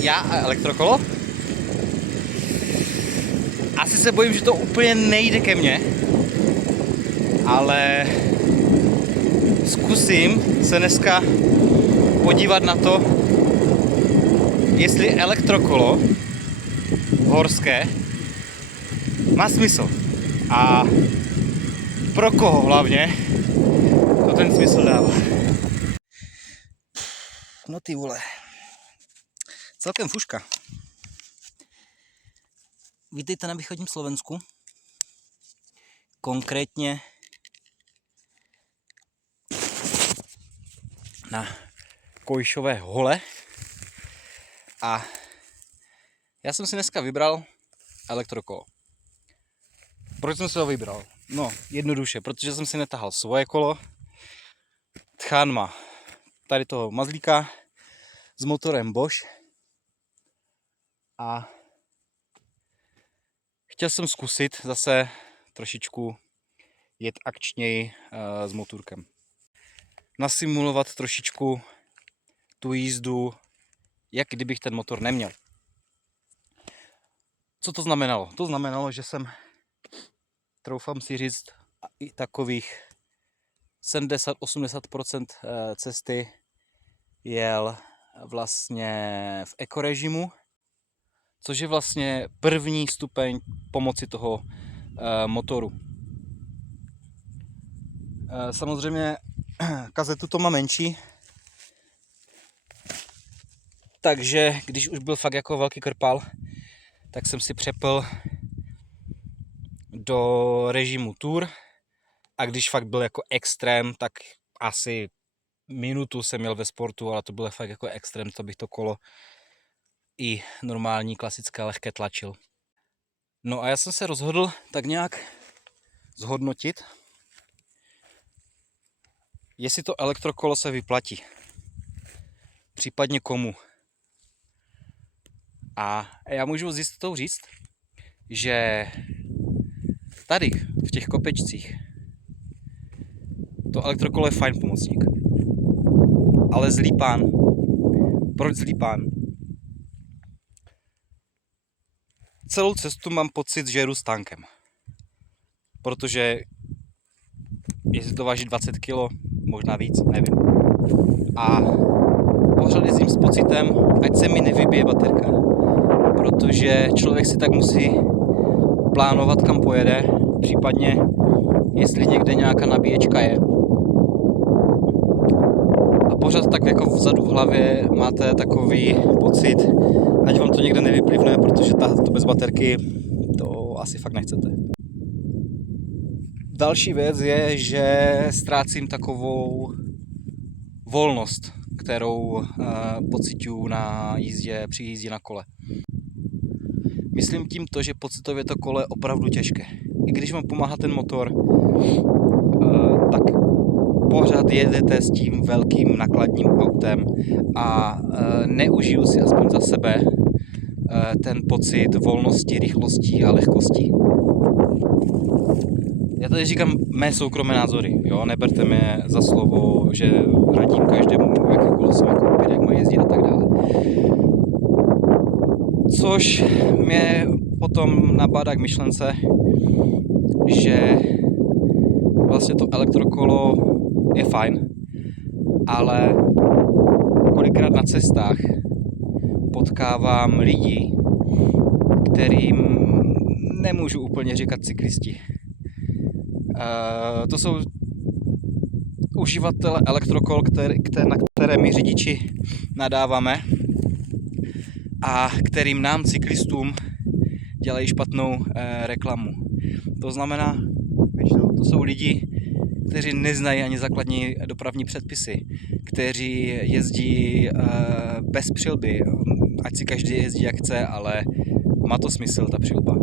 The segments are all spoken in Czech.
Já a elektrokolo? Asi se bojím, že to úplně nejde ke mně, ale zkusím se dneska podívat na to, jestli elektrokolo horské má smysl a pro koho hlavně to ten smysl dává. No ty vole, celkem fuška. Vítejte na východním Slovensku, konkrétně na Kojšové hole, a já jsem si dneska vybral elektrokolo. Proč jsem si ho vybral? No, jednoduše, protože jsem si netahal svoje kolo. Tchán má tady toho mazlíka s motorem Bosch a chtěl jsem zkusit zase trošičku jet akčněji s motorkem. Nasimulovat trošičku tu jízdu, jak kdybych ten motor neměl. Co to znamenalo? To znamenalo, že jsem, troufám si říct, i takových 70-80% cesty jel vlastně v ekorežimu, což je vlastně první stupeň pomoci toho motoru. Samozřejmě kazetu to má menší, takže když už byl fakt jako velký krpal, tak jsem si přepl do režimu Tour, a když fakt byl jako extrém, tak asi minutu jsem měl ve sportu, ale to bylo fakt jako extrém, to bych to kolo i normální klasické lehké tlačil. No a já jsem se rozhodl tak nějak zhodnotit, jestli to elektrokolo se vyplatí, případně komu. A já můžu s jistotou říct, že tady v těch kopečcích to elektrokolo je fajn pomocník. Ale zlý pán. Proč zlý pán? Celou cestu mám pocit, že jedu s tankem. Protože jestli to váží 20 kg, možná víc, nevím. A pořád jezdím s pocitem, ať se mi nevybije baterka. Protože člověk si tak musí plánovat, kam pojede, případně jestli někde nějaká nabíječka je. A pořád tak jako vzadu v hlavě máte takový pocit, ať vám to někde nevyplivne, protože to bez baterky to asi fakt nechcete. Další věc je, že ztrácím takovou volnost, kterou pociťuju na jízdě, při jízdě na kole. Myslím tím to, že pocitově to kolo je opravdu těžké. I když vám pomáhá ten motor, tak pořád jedete s tím velkým nakladním autem a neužiju si aspoň za sebe ten pocit volnosti, rychlosti a lehkosti. Já tady říkám mé soukromé názory, jo? Neberte mě za slovo, že radím každému, jaké kolo si má koupit, jak má jezdit a tak dále. Což mě potom nabádá k myšlence, že vlastně to elektrokolo je fajn, ale kolikrát na cestách potkávám lidi, kterým nemůžu úplně říkat cyklisti. To jsou uživatele elektrokol, na které my řidiči nadáváme a kterým nám cyklistům dělají špatnou reklamu. To znamená, většinou to jsou lidi, kteří neznají ani základní dopravní předpisy, kteří jezdí bez přilby, ať si každý jezdí jak chce, ale má to smysl ta přilba.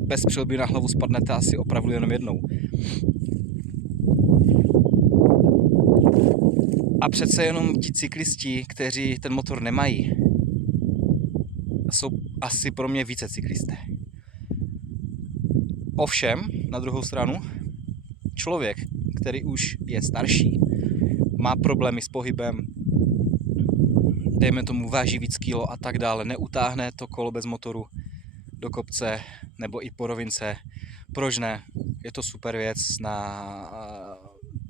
Bez přilby na hlavu spadnete asi opravdu jenom jednou. A přece jenom ti cyklisti, kteří ten motor nemají, jsou asi pro mě více cyklisté. Ovšem, na druhou stranu, člověk, který už je starší, má problémy s pohybem, dejme tomu váží víc kilo a tak dále, neutáhne to kolo bez motoru do kopce nebo i po rovince. Proč ne? Je to super věc na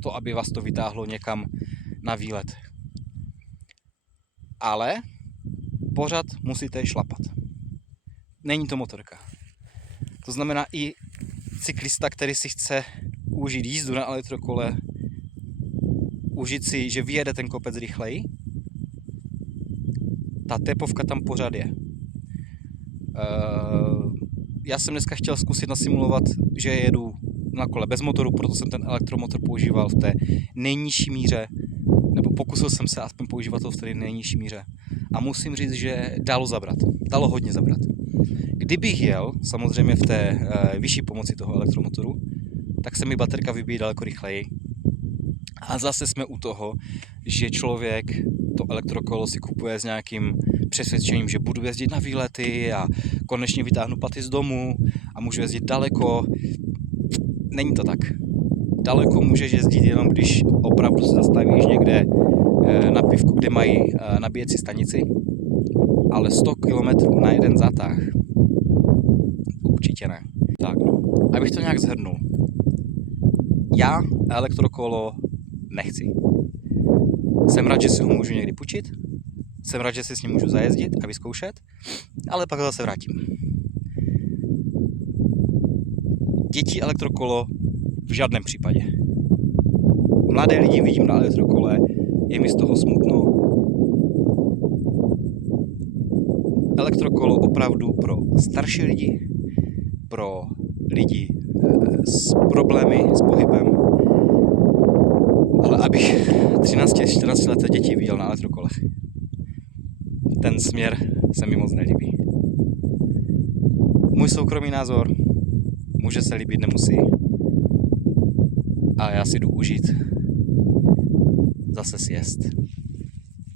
to, aby vás to vytáhlo někam na výlet. Ale pořád musíte šlapat. Není to motorka. To znamená i cyklista, který si chce užít jízdu na elektrokole, užít si, že vyjede ten kopec rychleji, ta tepovka tam pořád je. Já jsem dneska chtěl zkusit nasimulovat, že jedu na kole bez motoru, proto jsem ten elektromotor používal v té nejnižší míře, nebo pokusil jsem se aspoň používat to v té nejnižší míře. A musím říct, že dalo hodně zabrat. Kdybych jel, samozřejmě v té vyšší pomoci toho elektromotoru, tak se mi baterka vybíjí daleko rychleji. A zase jsme u toho, že člověk to elektrokolo si kupuje s nějakým přesvědčením, že budu jezdit na výlety a konečně vytáhnu paty z domu a můžu jezdit daleko. Není to tak. Daleko můžeš jezdit jenom, když opravdu se zastavíš někde na pivku, kde mají nabíjecí stanici, ale 100 km na jeden zátah určitě ne. Tak no, abych to nějak shrnul. Já elektrokolo nechci. Jsem rád, že si ho můžu někdy půjčit, jsem rád, že si s ním můžu zajezdit a vyzkoušet, ale pak zase vrátím. Děti elektrokolo v žádném případě. Mladé lidi vidím na elektrokole, je mi z toho smutno. Elektrokolo opravdu pro starší lidi, pro lidi s problémy s pohybem, ale abych 13-14 leté děti viděl na elektrokolech. Ten směr se mi moc nelíbí. Můj soukromý názor, může se líbit, nemusí. A já si jdu užít, zase sjest.